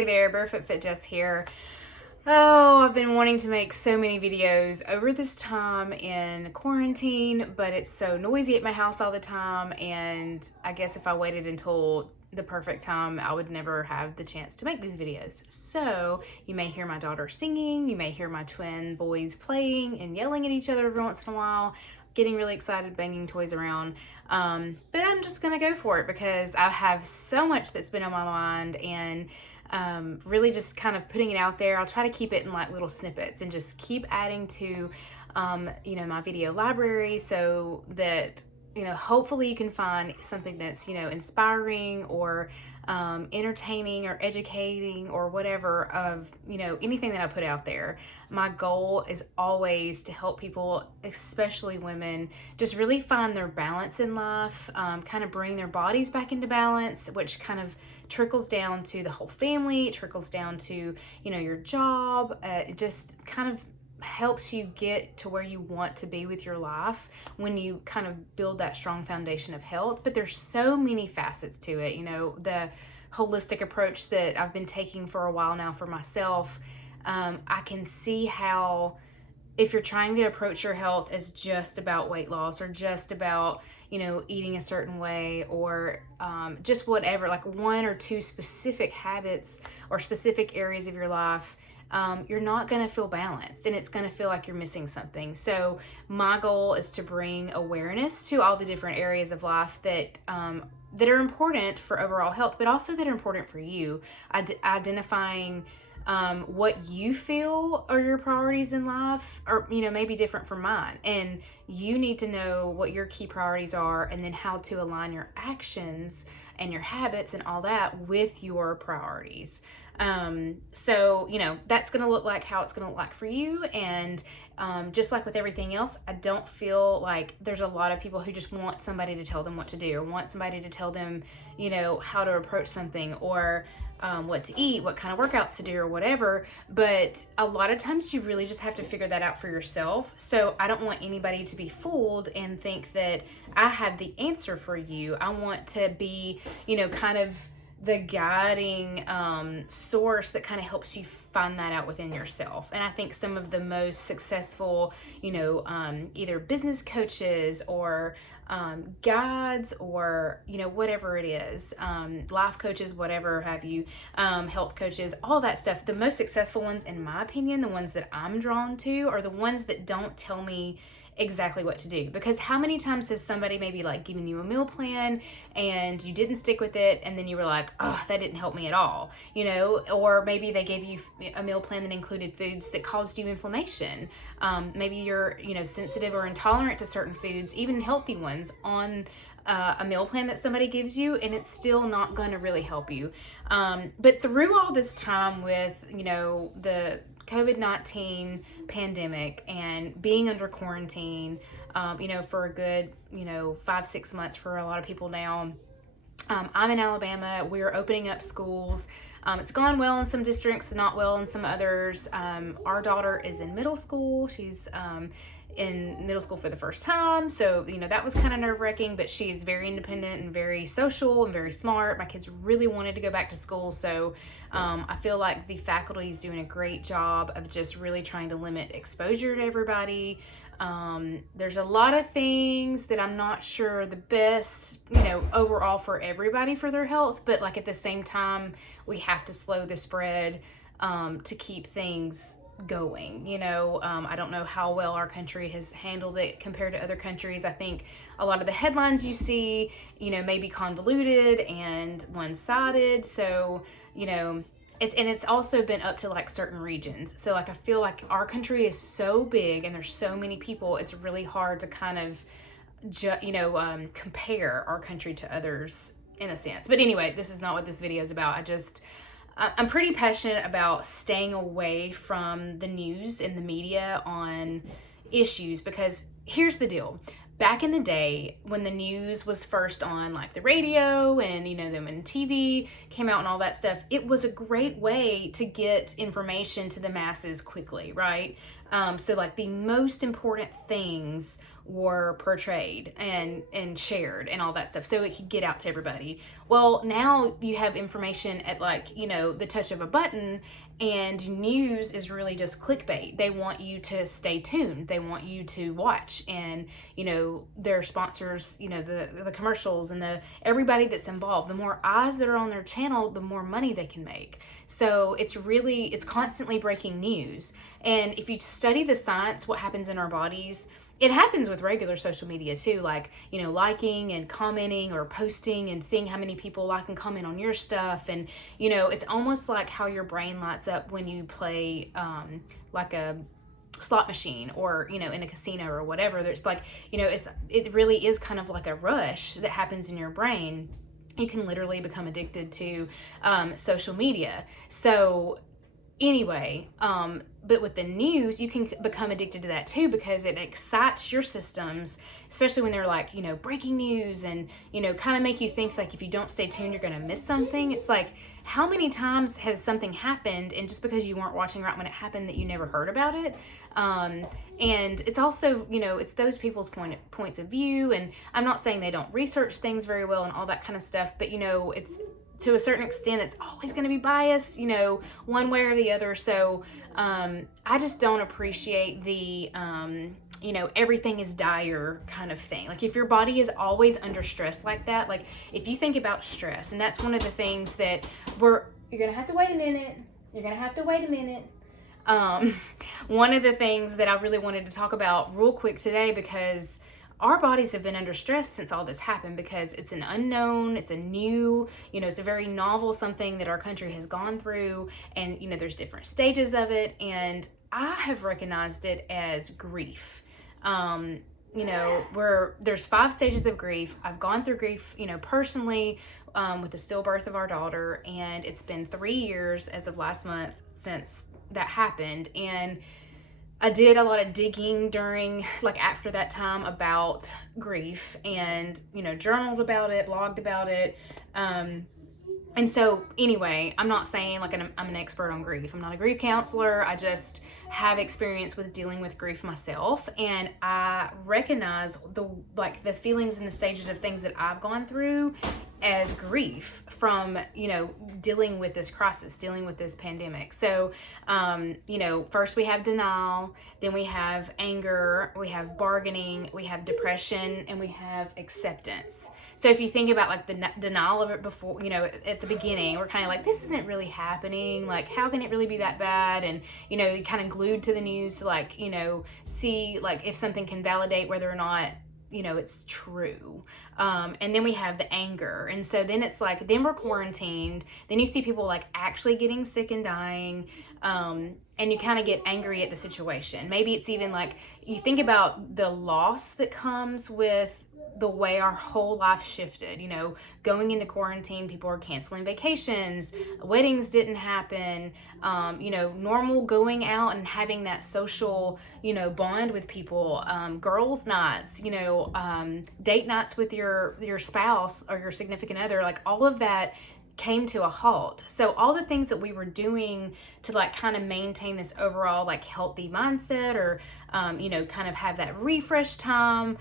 Hey there, Barefoot Fit Jess here. Oh, I've been wanting to make so many videos over this time in quarantine, but it's so noisy at my house all the time, and I guess if I waited until the perfect time, I would never have the chance to make these videos. So you may hear my daughter singing, you may hear my twin boys playing and yelling at each other every once in a while, getting really excited, banging toys around. But I'm just gonna go for it because I have so much that's been on my mind, and really just kind of putting it out there. I'll try to keep it in like little snippets and just keep adding to, my video library so that, hopefully you can find something that's, inspiring or entertaining or educating or whatever of, anything that I put out there. My goal is always to help people, especially women, just really find their balance in life, kind of bring their bodies back into balance, which kind of trickles down to the whole family. It trickles down to, your job. It just kind of helps you get to where you want to be with your life when you kind of build that strong foundation of health. But there's so many facets to it. The holistic approach that I've been taking for a while now for myself, I can see how if you're trying to approach your health as just about weight loss or just about, eating a certain way or just whatever, like one or two specific habits or specific areas of your life, you're not going to feel balanced and it's going to feel like you're missing something. So my goal is to bring awareness to all the different areas of life that are important for overall health, but also that are important for you. Identifying what you feel are your priorities in life or, may be different from mine. And you need to know what your key priorities are and then how to align your actions and your habits and all that with your priorities. So, that's going to look like how it's going to look like for you. And just like with everything else, I don't feel like there's a lot of people who just want somebody to tell them what to do or want somebody to tell them, how to approach something or what to eat, what kind of workouts to do or whatever. But a lot of times you really just have to figure that out for yourself. So I don't want anybody to be fooled and think that I have the answer for you. I want to be, kind of the guiding source that kind of helps you find that out within yourself. And I think some of the most successful, either business coaches or guides or, whatever it is, life coaches, whatever have you, health coaches, all that stuff. The most successful ones, in my opinion, the ones that I'm drawn to are the ones that don't tell me exactly what to do. Because how many times has somebody maybe like given you a meal plan and you didn't stick with it and then you were like, oh, that didn't help me at all, or maybe they gave you a meal plan that included foods that caused you inflammation. Maybe you're, sensitive or intolerant to certain foods, even healthy ones, on a meal plan that somebody gives you, and it's still not going to really help you. But through all this time with, the COVID-19 pandemic and being under quarantine, for a good, 5-6 months for a lot of people now. I'm in Alabama. We're opening up schools. It's gone well in some districts, not well in some others. Our daughter is in middle school. She's in middle school for the first time. So, that was kind of nerve-wracking, but she is very independent and very social and very smart. My kids really wanted to go back to school. So I feel like the faculty is doing a great job of just really trying to limit exposure to everybody. There's a lot of things that I'm not sure the best, overall for everybody for their health, but like at the same time, we have to slow the spread to keep things going. I don't know how well our country has handled it compared to other countries. I think a lot of the headlines you see, may be convoluted and one-sided. So, it's also been up to like certain regions. So like I feel like our country is so big and there's so many people, it's really hard to kind of compare our country to others in a sense. But anyway, this is not what this video is about. I'm pretty passionate about staying away from the news and the media on issues, because here's the deal. Back in the day when the news was first on like the radio and, then when TV came out and all that stuff, it was a great way to get information to the masses quickly, right? So like the most important things were portrayed and shared and all that stuff, so it could get out to everybody. Well, now you have information at, like, you know, the touch of a button, and news is really just clickbait. They want you to stay tuned. They want you to watch, and, you know, their sponsors, you know, the commercials and everybody that's involved. The more eyes that are on their channel, the more money they can make. So it's constantly breaking news. And if you study the science, what happens in our bodies, it happens with regular social media too, like, you know, liking and commenting or posting and seeing how many people like and comment on your stuff. And, you know, it's almost like how your brain lights up when you play like a slot machine, or, you know, in a casino or whatever. There's, like, you know, it really is kind of like a rush that happens in your brain. You can literally become addicted to social media. So anyway, but with the news, you can become addicted to that too, because it excites your systems, especially when they're, like, you know, breaking news, and, you know, kind of make you think, like, if you don't stay tuned, you're going to miss something. It's like, how many times has something happened, and just because you weren't watching right when it happened, that you never heard about it? And it's also, you know, it's those people's points of view, and I'm not saying they don't research things very well and all that kind of stuff, but, you know, it's, to a certain extent, it's always going to be biased, you know, one way or the other. So I just don't appreciate the, you know, everything is dire kind of thing. Like, if your body is always under stress like that, like, if you think about stress, and that's one of the things that you're going to have to wait a minute. You're going to have to wait a minute. One of the things that I really wanted to talk about real quick today, because our bodies have been under stress since all this happened, because it's an unknown, it's a new, you know, it's a very novel something that our country has gone through, and, you know, there's different stages of it, and I have recognized it as grief. You know, there's 5 stages of grief. I've gone through grief, you know, personally, with the stillbirth of our daughter, and it's been 3 years as of last month since that happened. And I did a lot of digging during, like, after that time about grief, and, you know, journaled about it, blogged about it. And so anyway, I'm not saying, like, I'm an expert on grief. I'm not a grief counselor. I just have experience with dealing with grief myself. And I recognize the feelings and the stages of things that I've gone through as grief from, you know, dealing with this crisis, dealing with this pandemic. So, you know, first we have denial, then we have anger, we have bargaining, we have depression, and we have acceptance. So if you think about, like, the denial of it before, you know, at the beginning, we're kind of like, this isn't really happening. Like, how can it really be that bad? And, you know, you kind of glued to the news to, like, you know, see, like, if something can validate whether or not, you know, it's true. And then we have the anger. And so then it's like, then we're quarantined. Then you see people, like, actually getting sick and dying. And you kind of get angry at the situation. Maybe it's even like, you think about the loss that comes with the way our whole life shifted. You know, going into quarantine, people are canceling vacations, weddings didn't happen, you know, normal going out and having that social, you know, bond with people, girls' nights, you know, date nights with your spouse or your significant other, like, all of that came to a halt. So all the things that we were doing to, like, kind of maintain this overall, like, healthy mindset, or, you know, kind of have that refresh time,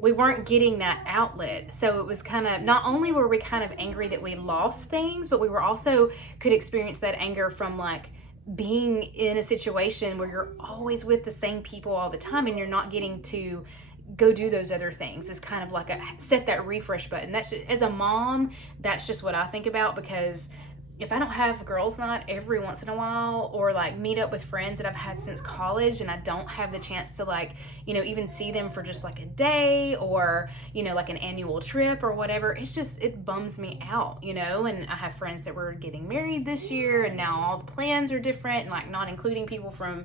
we weren't getting that outlet. So it was kind of, not only were we kind of angry that we lost things, but we were also could experience that anger from, like, being in a situation where you're always with the same people all the time, and you're not getting to go do those other things. Is kind of like set that refresh button. That's just, as a mom, that's just what I think about, because if I don't have girls' night every once in a while, or, like, meet up with friends that I've had since college, and I don't have the chance to, like, you know, even see them for just, like, a day, or, you know, like an annual trip or whatever, it's just, it bums me out, you know. And I have friends that were getting married this year, and now all the plans are different, and, like, not including people from,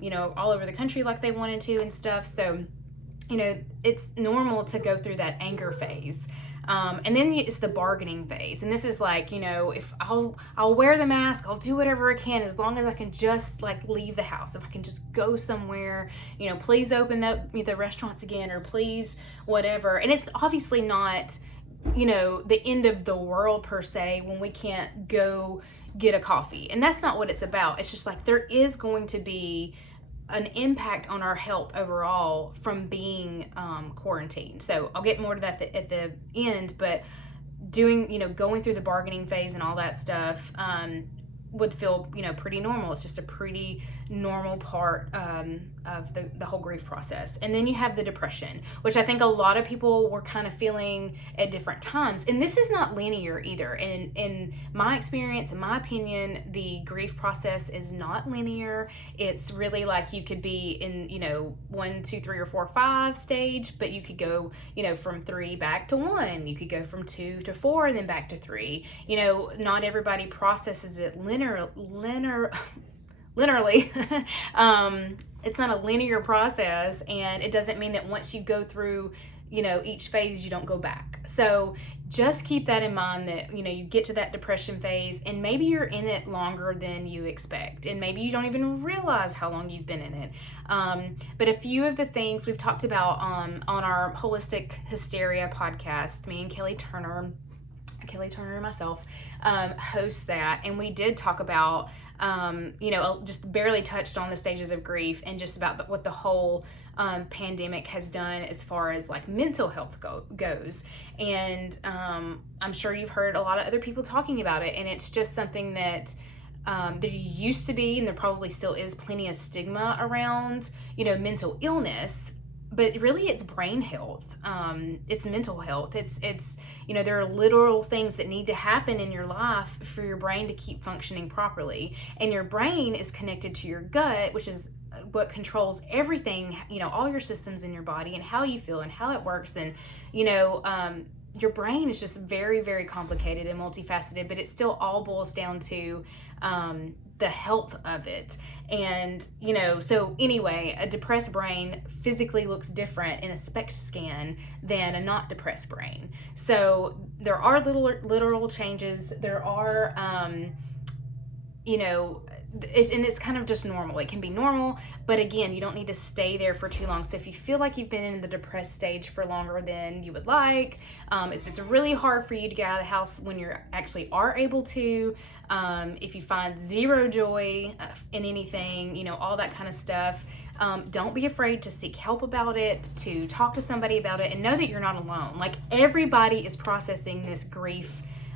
you know, all over the country like they wanted to and stuff. So, you know, it's normal to go through that anger phase. And then it's the bargaining phase. And this is like, you know, if I'll wear the mask, I'll do whatever I can, as long as I can just, like, leave the house. If I can just go somewhere, you know, please open up the restaurants again, or please whatever. And it's obviously not, you know, the end of the world per se when we can't go get a coffee. And that's not what it's about. It's just like, there is going to be an impact on our health overall from being quarantined. So I'll get more to that at the end, but going through the bargaining phase and all that stuff would feel, pretty normal. It's just a pretty normal part of the whole grief process. And then you have the depression, which I think a lot of people were kind of feeling at different times. And this is not linear either. And in my experience, in my opinion, the grief process is not linear. It's really like you could be in, 1, 2, 3, or 4, 5 stage, but you could go, from 3 back to 1. You could go from 2 to 4 and then back to 3. Not everybody processes it linearly. It's not a linear process, and it doesn't mean that once you go through each phase you don't go back. So just keep that in mind, that you get to that depression phase and maybe you're in it longer than you expect, and maybe you don't even realize how long you've been in it. But a few of the things we've talked about on our Holistic Hysteria podcast, me and Kelly Turner and myself host that, and we did talk about just barely touched on the stages of grief and just about what the whole pandemic has done as far as like mental health goes. And I'm sure you've heard a lot of other people talking about it, and it's just something that there used to be, and there probably still is, plenty of stigma around mental illness. But really it's brain health. It's mental health. It's there are literal things that need to happen in your life for your brain to keep functioning properly. And your brain is connected to your gut, which is what controls everything, all your systems in your body and how you feel and how it works. And, your brain is just very, very complicated and multifaceted, but it still all boils down to the health of it. And, so anyway, a depressed brain physically looks different in a SPECT scan than a not depressed brain. So there are literal changes. There are, it's kind of just normal. It can be normal, but again, you don't need to stay there for too long. So if you feel like you've been in the depressed stage for longer than you would like, if it's really hard for you to get out of the house when you actually are able to, if you find zero joy in anything, all that kind of stuff, don't be afraid to seek help about it, to talk to somebody about it, and know that you're not alone. Like, everybody is processing this grief,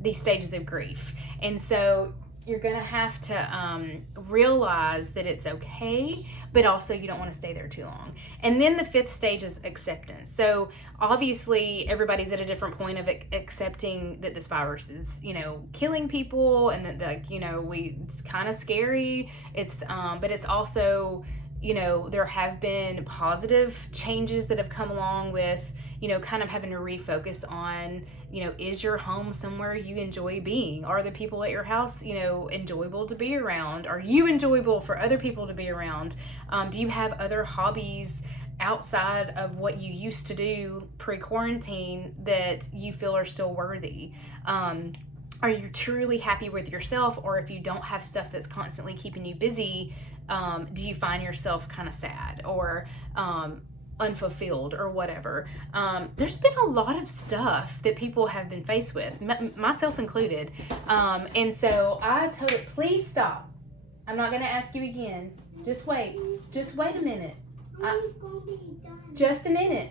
these stages of grief. And so you're going to have to realize that it's okay, but also you don't want to stay there too long. And then the 5th stage is acceptance. So obviously everybody's at a different point of accepting that this virus is, killing people, and that, it's kind of scary. It's, but it's also, there have been positive changes that have come along with, kind of having to refocus on, is your home somewhere you enjoy being? Are the people at your house, enjoyable to be around? Are you enjoyable for other people to be around? Do you have other hobbies outside of what you used to do pre-quarantine that you feel are still worthy? Are you truly happy with yourself? Or if you don't have stuff that's constantly keeping you busy, do you find yourself kind of sad or unfulfilled or whatever? There's been a lot of stuff that people have been faced with, myself included. And so I told it, please stop. I'm not going to ask you again. Just wait a minute. Just a minute.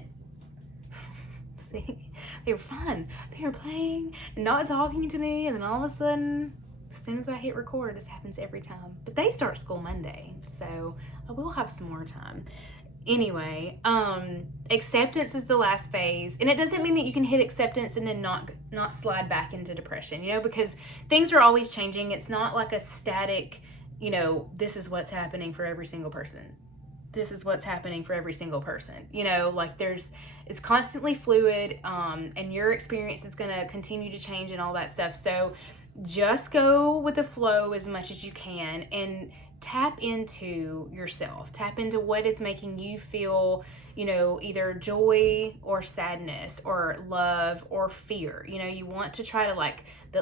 See, they were fun. They were playing, not talking to me, and then all of a sudden, as soon as I hit record, this happens every time. But they start school Monday, so I will have some more time. Anyway, acceptance is the last phase, and it doesn't mean that you can hit acceptance and then not slide back into depression, because things are always changing. It's not like a static, this is what's happening for every single person. This is what's happening for every single person. It's constantly fluid, and your experience is going to continue to change and all that stuff. So just go with the flow as much as you can and tap into yourself. Tap into what is making you feel, either joy or sadness or love or fear. You want to try to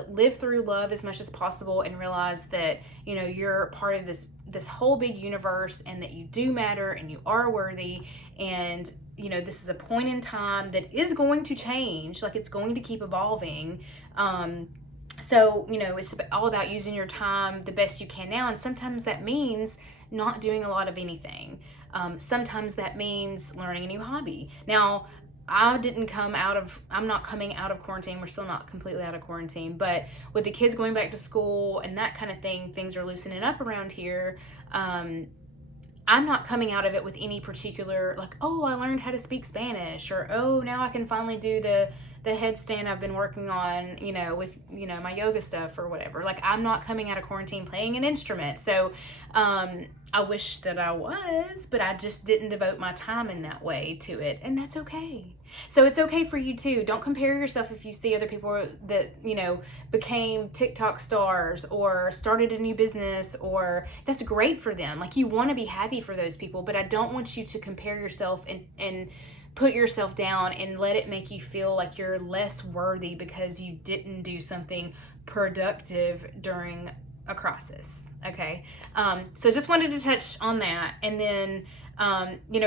live through love as much as possible and realize that, you're part of this whole big universe, and that you do matter and you are worthy. And, this is a point in time that is going to change. It's going to keep evolving. So, it's all about using your time the best you can now. And sometimes that means not doing a lot of anything. Sometimes that means learning a new hobby. Now, I'm not coming out of quarantine. We're still not completely out of quarantine, but with the kids going back to school and that kind of thing, things are loosening up around here. I'm not coming out of it with any particular, like, oh, I learned how to speak Spanish, or, oh, now I can finally do the headstand I've been working on, with, my yoga stuff or whatever. Like, I'm not coming out of quarantine playing an instrument. So, I wish that I was, but I just didn't devote my time in that way to it. And that's okay. So it's okay for you too. Don't compare yourself if you see other people that, became TikTok stars or started a new business, or that's great for them. Like, you want to be happy for those people, but I don't want you to compare yourself and put yourself down and let it make you feel like you're less worthy because you didn't do something productive during a crisis. Okay. So just wanted to touch on that. And then,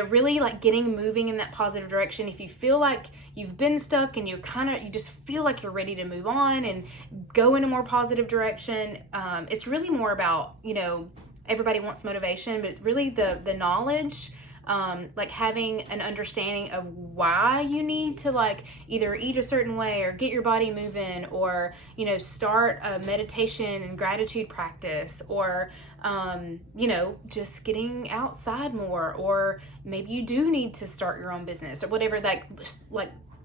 really like getting moving in that positive direction. If you feel like you've been stuck and you just feel like you're ready to move on and go in a more positive direction, it's really more about, everybody wants motivation, but really the knowledge, like having an understanding of why you need to like either eat a certain way or get your body moving, or, start a meditation and gratitude practice, or, just getting outside more, or maybe you do need to start your own business or whatever, like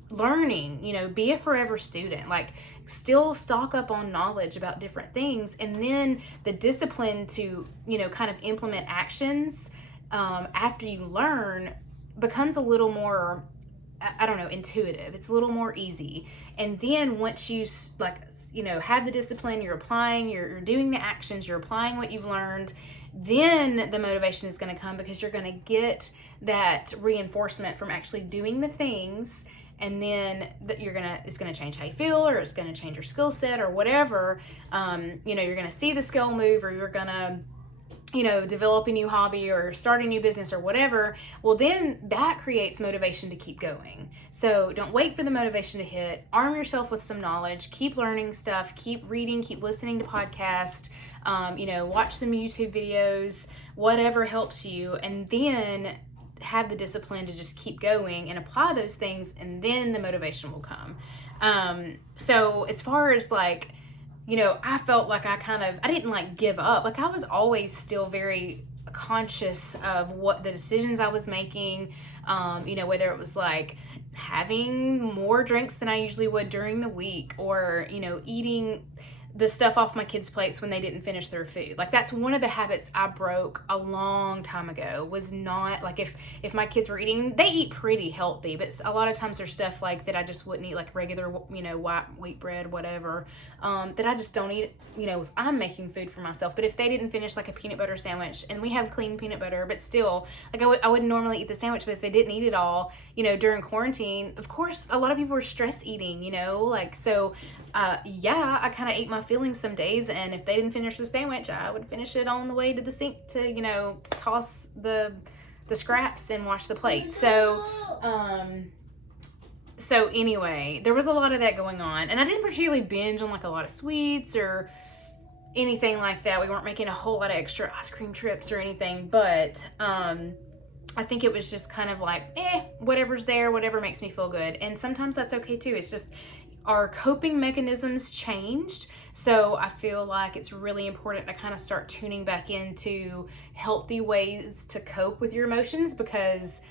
learning, be a forever student, like still stock up on knowledge about different things. And then the discipline to, kind of implement actions after you learn becomes a little more, I don't know, intuitive. It's a little more easy. And then once you have the discipline, you're applying, you're doing the actions, you're applying what you've learned, then the motivation is going to come because you're going to get that reinforcement from actually doing the things. And then it's going to change how you feel, or it's going to change your skill set or whatever. You're going to see the skill move, or you're going to develop a new hobby or start a new business or whatever. Well, then that creates motivation to keep going. So don't wait for the motivation to hit. Arm yourself with some knowledge. Keep learning stuff. Keep reading. Keep listening to podcasts. Watch some YouTube videos. Whatever helps you. And then have the discipline to just keep going and apply those things. And then the motivation will come. So as far as like, I felt like I didn't like give up. Like, I was always still very conscious of what the decisions I was making, whether it was like having more drinks than I usually would during the week, or, eating the stuff off my kids' plates when they didn't finish their food. Like, that's one of the habits I broke a long time ago, was not like if my kids were eating, they eat pretty healthy, but a lot of times there's stuff like that I just wouldn't eat, like regular, white wheat bread, whatever, that I just don't eat, if I'm making food for myself. But if they didn't finish like a peanut butter sandwich, and we have clean peanut butter, but still, like I wouldn't normally eat the sandwich, but if they didn't eat it all, during quarantine, of course, a lot of people were stress eating, so I kind of ate my feelings some days, and if they didn't finish the sandwich, I would finish it on the way to the sink to, toss the scraps and wash the plate. So anyway, there was a lot of that going on, and I didn't particularly binge on like a lot of sweets or anything like that. We weren't making a whole lot of extra ice cream trips or anything, but I think it was just kind of like, whatever's there, whatever makes me feel good. And sometimes that's okay too. It's just our coping mechanisms changed. So I feel like it's really important to kind of start tuning back into healthy ways to cope with your emotions, because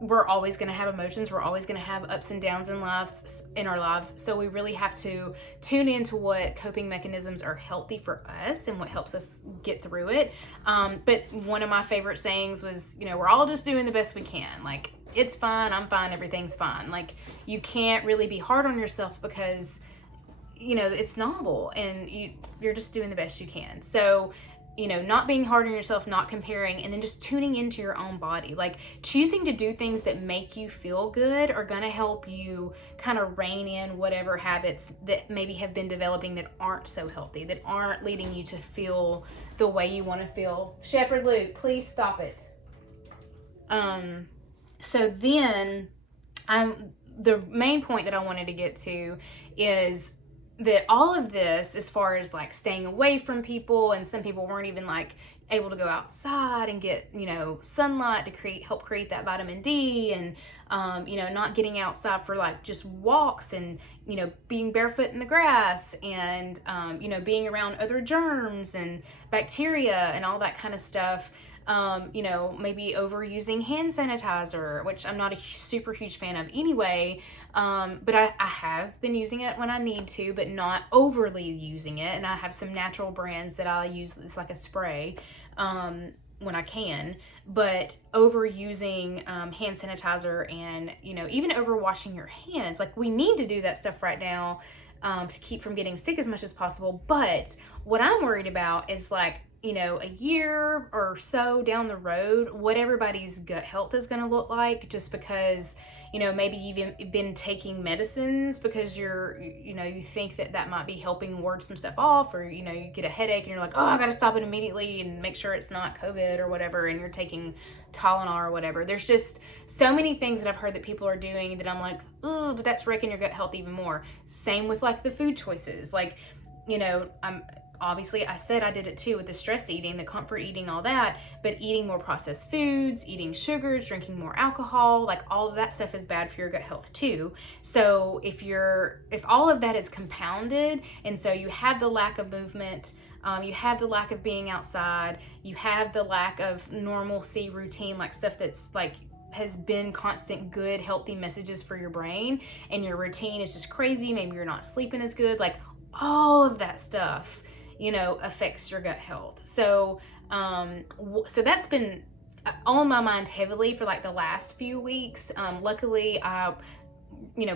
we're always going to have emotions. We're always going to have ups and downs in our lives. So we really have to tune into what coping mechanisms are healthy for us and what helps us get through it. But one of my favorite sayings was, we're all just doing the best we can. Like, it's fine, I'm fine, everything's fine. Like, you can't really be hard on yourself because, it's novel and you're just doing the best you can. So, not being hard on yourself, not comparing, and then just tuning into your own body. Like, choosing to do things that make you feel good are going to help you kind of rein in whatever habits that maybe have been developing that aren't so healthy, that aren't leading you to feel the way you want to feel. Shepherd Luke, please stop it. So then the main point that I wanted to get to is that all of this, as far as like staying away from people, and some people weren't even like able to go outside and get, sunlight to help create that vitamin D, and not getting outside for like just walks, and being barefoot in the grass, and being around other germs and bacteria and all that kind of stuff. Maybe overusing hand sanitizer, which I'm not a super huge fan of anyway. But I have been using it when I need to, but not overly using it. And I have some natural brands that I use. It's like a spray when I can, but overusing hand sanitizer, and even over washing your hands. Like, we need to do that stuff right now to keep from getting sick as much as possible. But what I'm worried about is like, a year or so down the road, what everybody's gut health is going to look like, just because, maybe you've been taking medicines because you think that might be helping ward some stuff off, or, you get a headache and you're like, oh, I got to stop it immediately and make sure it's not COVID or whatever. And you're taking Tylenol or whatever. There's just so many things that I've heard that people are doing that I'm like, ooh, but that's wrecking your gut health even more. Same with like the food choices. Like, obviously, I said I did it too with the stress eating, the comfort eating, all that, but eating more processed foods, eating sugars, drinking more alcohol, like all of that stuff is bad for your gut health too. So if all of that is compounded, and so you have the lack of movement, you have the lack of being outside, you have the lack of normalcy, routine, like stuff that's like has been constant, good, healthy messages for your brain, and your routine is just crazy, maybe you're not sleeping as good, like all of that stuff affects your gut health. So so that's been on my mind heavily for like the last few weeks. Luckily, I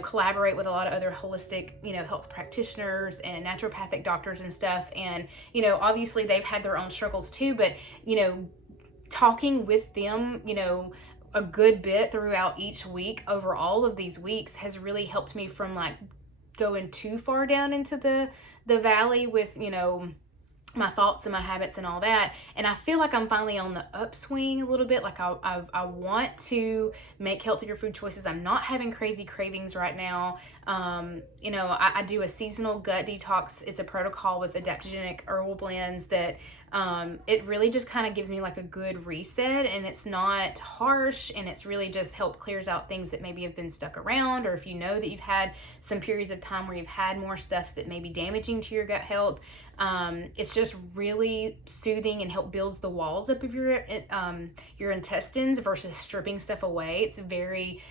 collaborate with a lot of other holistic health practitioners and naturopathic doctors and stuff, and obviously they've had their own struggles too, but talking with them a good bit throughout each week over all of these weeks has really helped me from like going too far down into the valley with my thoughts and my habits and all that. And I feel like I'm finally on the upswing a little bit. Like I want to make healthier food choices. I'm not having crazy cravings right now. I do a seasonal gut detox. It's a protocol with adaptogenic herbal blends that it really just kind of gives me like a good reset, and it's not harsh, and it's really just clears out things that maybe have been stuck around, or if you know that you've had some periods of time where you've had more stuff that may be damaging to your gut health. It's just really soothing and builds the walls up of your intestines versus stripping stuff away. It's very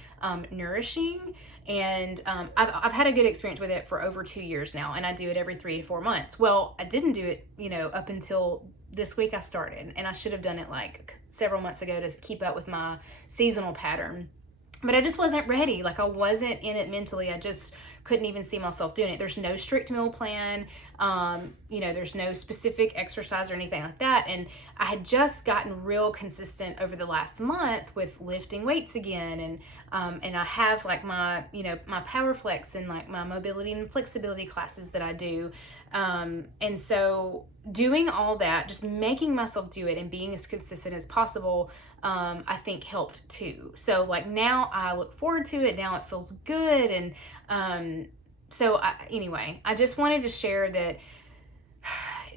nourishing, and I've had a good experience with it for over 2 years now, and I do it every 3 to 4 months. Well, I didn't do it up until this week I started, and I should have done it like several months ago to keep up with my seasonal pattern, but I just wasn't ready. Like, I wasn't in it mentally. I just couldn't even see myself doing it. There's no strict meal plan. There's no specific exercise or anything like that. And I had just gotten real consistent over the last month with lifting weights again. And I have like my Power Flex and like my mobility and flexibility classes that I do. And so doing all that, just making myself do it and being as consistent as possible, I think helped too. So like now I look forward to it. Now it feels good. And anyway, I just wanted to share that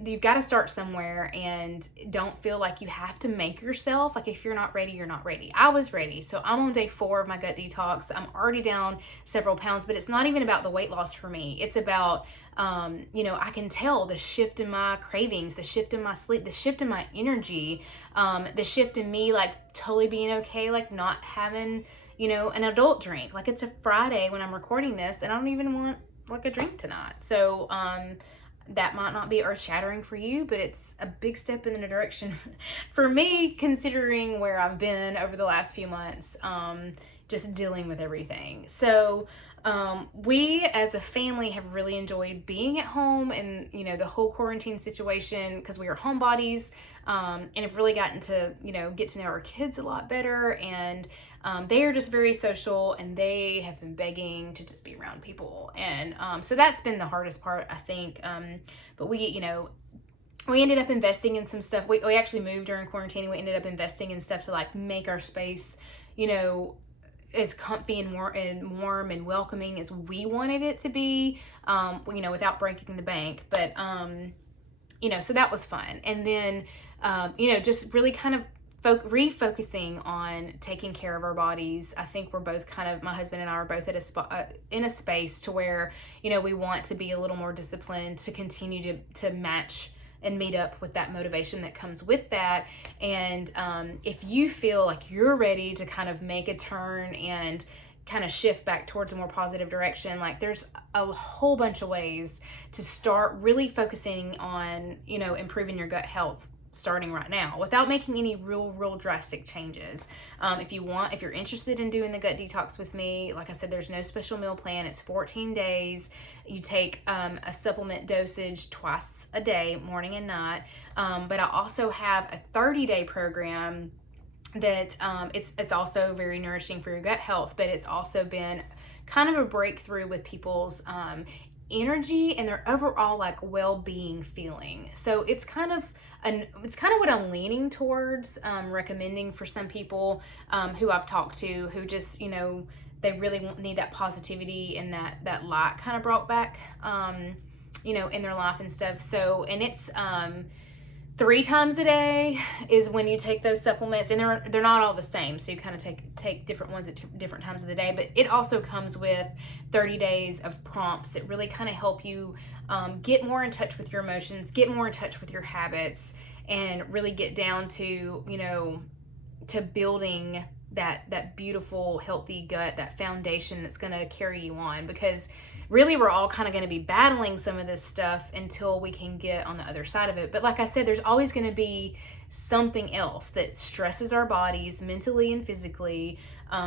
you've got to start somewhere, and don't feel like you have to make yourself. Like, if you're not ready, you're not ready. I was ready. So I'm on day 4 of my gut detox. I'm already down several pounds, but it's not even about the weight loss for me. It's about, I can tell the shift in my cravings, the shift in my sleep, the shift in my energy, the shift in me, like totally being okay, like not having, an adult drink. Like, it's a Friday when I'm recording this, and I don't even want like a drink tonight. So, that might not be earth-shattering for you, but it's a big step in the direction for me, considering where I've been over the last few months, just dealing with everything. So we as a family have really enjoyed being at home and, the whole quarantine situation, because we are homebodies, and have really gotten to, get to know our kids a lot better. And they are just very social, and they have been begging to just be around people. And so that's been the hardest part, I think. But we ended up investing in some stuff. We actually moved during quarantine, and we ended up investing in stuff to like make our space, as comfy and warm and welcoming as we wanted it to be, without breaking the bank. But, so that was fun. And then, just really kind of refocusing on taking care of our bodies. I think we're both my husband and I are both at in a space to where, we want to be a little more disciplined to continue to match and meet up with that motivation that comes with that. And if you feel like you're ready to kind of make a turn and kind of shift back towards a more positive direction, like there's a whole bunch of ways to start really focusing on, improving your gut health starting right now without making any real drastic changes. If you're interested in doing the gut detox with me, like I said, there's no special meal plan. It's 14 days. You take a supplement dosage twice a day, morning and night. But I also have a 30-day program that it's also very nourishing for your gut health, but it's also been kind of a breakthrough with people's energy and their overall like well-being feeling. So it's kind of what I'm leaning towards recommending for some people who I've talked to who just they really need that positivity and that light kind of brought back in their life and stuff. So, and it's 3 times a day is when you take those supplements, and they're not all the same, so you kind of take different ones at different times of the day. But it also comes with 30 days of prompts that really kind of help you get more in touch with your emotions, get more in touch with your habits, and really get down to to building that beautiful healthy gut, that foundation that's going to carry you on. Because really we're all kind of going to be battling some of this stuff until we can get on the other side of it. But like I said, there's always going to be something else that stresses our bodies mentally and physically.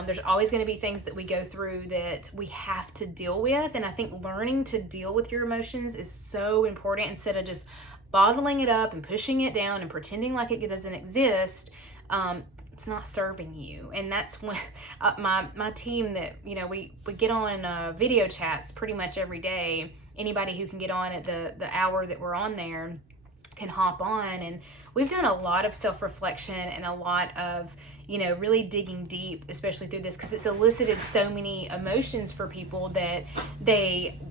There's always going to be things that we go through that we have to deal with. And I think learning to deal with your emotions is so important, instead of just bottling it up and pushing it down and pretending like it doesn't exist. It's not serving you. And that's when my team that we get on video chats pretty much every day. Anybody who can get on at the hour that we're on there can hop on, and we've done a lot of self-reflection and a lot of really digging deep, especially through this, because it's elicited so many emotions for people that they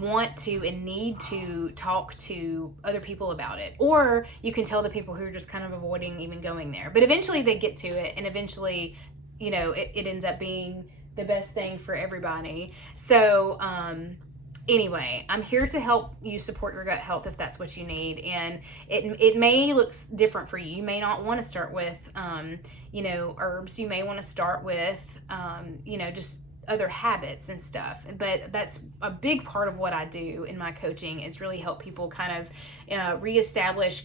want to and need to talk to other people about it. Or you can tell the people who are just kind of avoiding even going there. But eventually they get to it, and eventually, it ends up being the best thing for everybody. So, anyway, I'm here to help you support your gut health if that's what you need. And it may look different for you. You may not want to start with, herbs. You may want to start with, just other habits and stuff. But that's a big part of what I do in my coaching, is really help people kind of reestablish,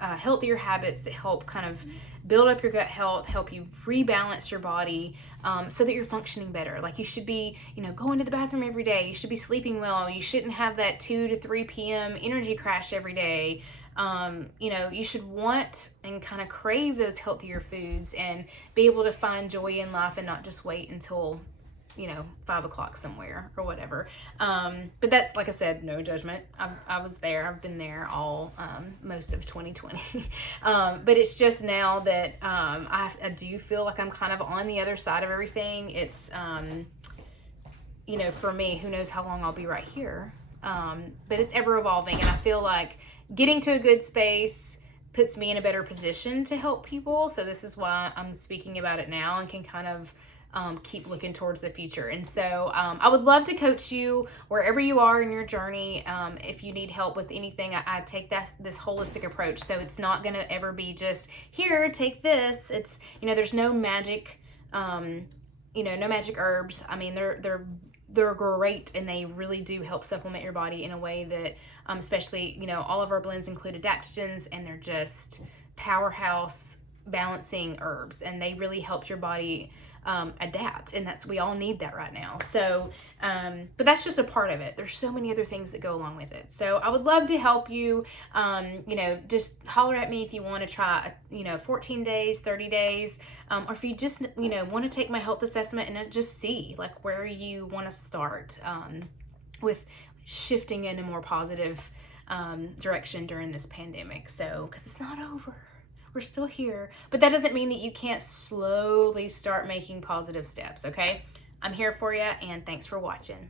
healthier habits that help kind of build up your gut health, help you rebalance your body, so that you're functioning better. Like you should be, going to the bathroom every day. You should be sleeping well. You shouldn't have that 2 to 3 p.m. energy crash every day. You should want and kind of crave those healthier foods and be able to find joy in life and not just wait until 5 o'clock somewhere or whatever. But that's, like I said, no judgment. I was there. I've been there all, most of 2020. But it's just now that, I do feel like I'm kind of on the other side of everything. It's, for me, who knows how long I'll be right here. But it's ever evolving, and I feel like getting to a good space puts me in a better position to help people. So this is why I'm speaking about it now and can kind of keep looking towards the future. And so I would love to coach you wherever you are in your journey. If you need help with anything, I take this holistic approach. So it's not going to ever be just, here, take this. It's, there's no magic, no magic herbs. I mean, they're great, and they really do help supplement your body in a way that, especially, all of our blends include adaptogens, and they're just powerhouse balancing herbs, and they really help your body adapt, and we all need that right now. So, but that's just a part of it. There's so many other things that go along with it. So I would love to help you. Just holler at me if you want to try, 14 days, 30 days, or if you just, want to take my health assessment and just see like where you want to start, with shifting in a more positive, direction during this pandemic. So, 'cause it's not over. We're still here. But that doesn't mean that you can't slowly start making positive steps, okay? I'm here for you, and thanks for watching.